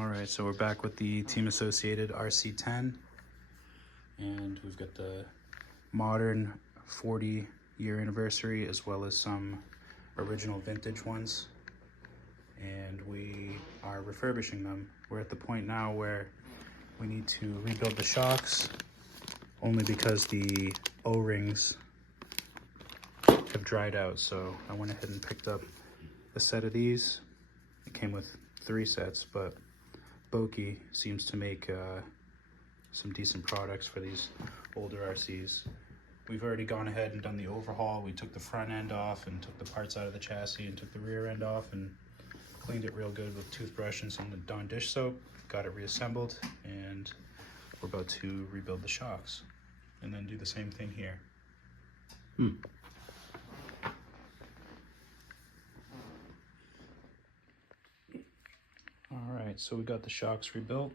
Alright, so we're back with the Team Associated RC10, and we've got the modern 40-year anniversary as well as some original vintage ones, and we are refurbishing them. We're at the point now where we need to rebuild the shocks, only because the O-rings have dried out. So I went ahead and picked up a set of these. It came with 3 sets, but Boki seems to make some decent products for these older RCs. We've already gone ahead and done the overhaul. We took the front end off and took the parts out of the chassis and took the rear end off and cleaned it real good with toothbrush and some Dawn dish soap. Got it reassembled, and we're about to rebuild the shocks and then do the same thing here. Alright, so we got the shocks rebuilt.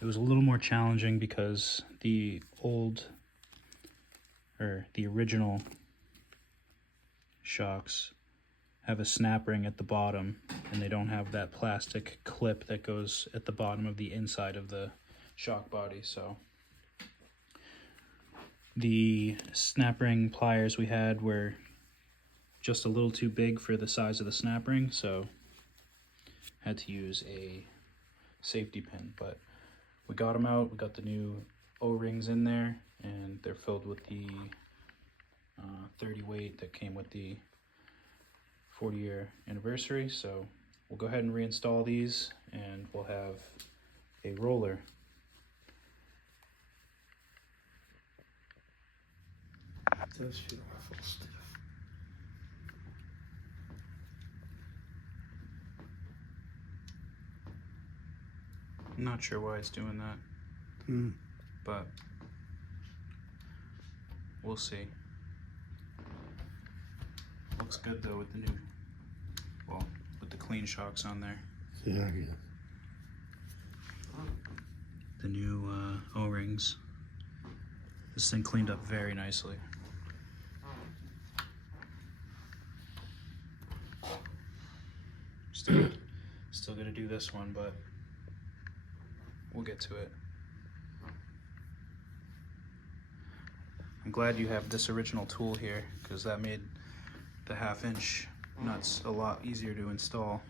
It was a little more challenging because the original shocks have a snap ring at the bottom, and they don't have that plastic clip that goes at the bottom of the inside of the shock body. So the snap ring pliers we had were just a little too big for the size of the snap ring, so had to use a safety pin. But we got them out. We got the new O-rings in there, and they're filled with the 30 weight that came with the 40-year anniversary. So we'll go ahead and reinstall these, and we'll have a roller. It does feel awful stiff. I'm not sure why it's doing that, but we'll see. Looks good though with the new, well, with the clean shocks on there. Yeah. The new O-rings. This thing cleaned up very nicely. Still gonna do this one, but we'll get to it. I'm glad you have this original tool here, because that made the 1/2-inch nuts a lot easier to install.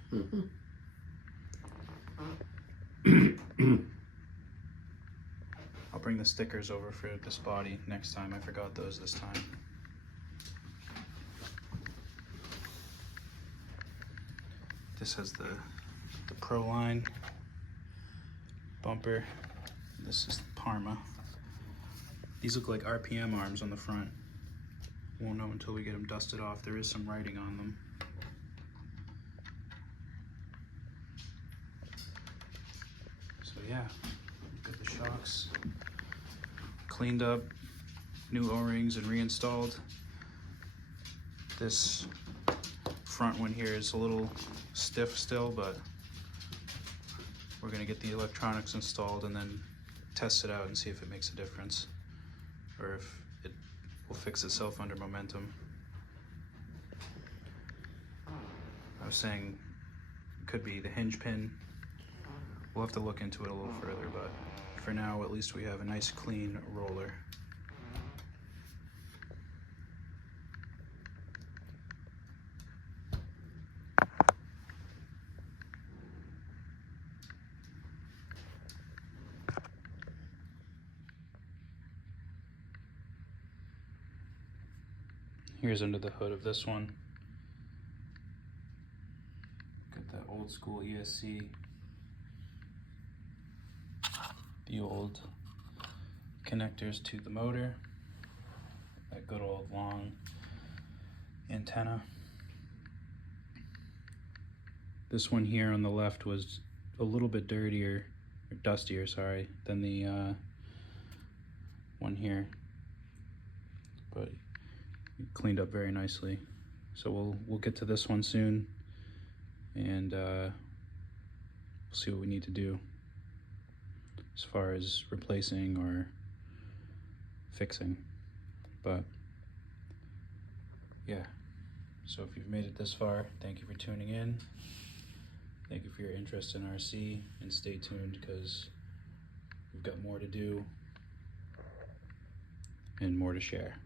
I'll bring the stickers over for this body next time. I forgot those this time. This has the Pro line bumper. This is Parma. These look like RPM arms on the front. Won't know until we get them dusted off. There is some writing on them. So yeah, got the shocks cleaned up, new O-rings and reinstalled. This front one here is a little stiff still, but we're gonna get the electronics installed and then test it out and see if it makes a difference, or if it will fix itself under momentum. I was saying it could be the hinge pin. We'll have to look into it a little further, but for now, at least we have a nice clean roller. Here's under the hood of this one. Got that old school ESC. The old connectors to the motor. That good old long antenna. This one here on the left was a little bit dirtier, or dustier, sorry, than the one here. But cleaned up very nicely. So we'll get to this one soon, and we'll see what we need to do as far as replacing or fixing. But yeah, so if you've made it this far, thank you for tuning in. Thank you for your for your interest in RC, and stay tuned because we've got more to do and more to share.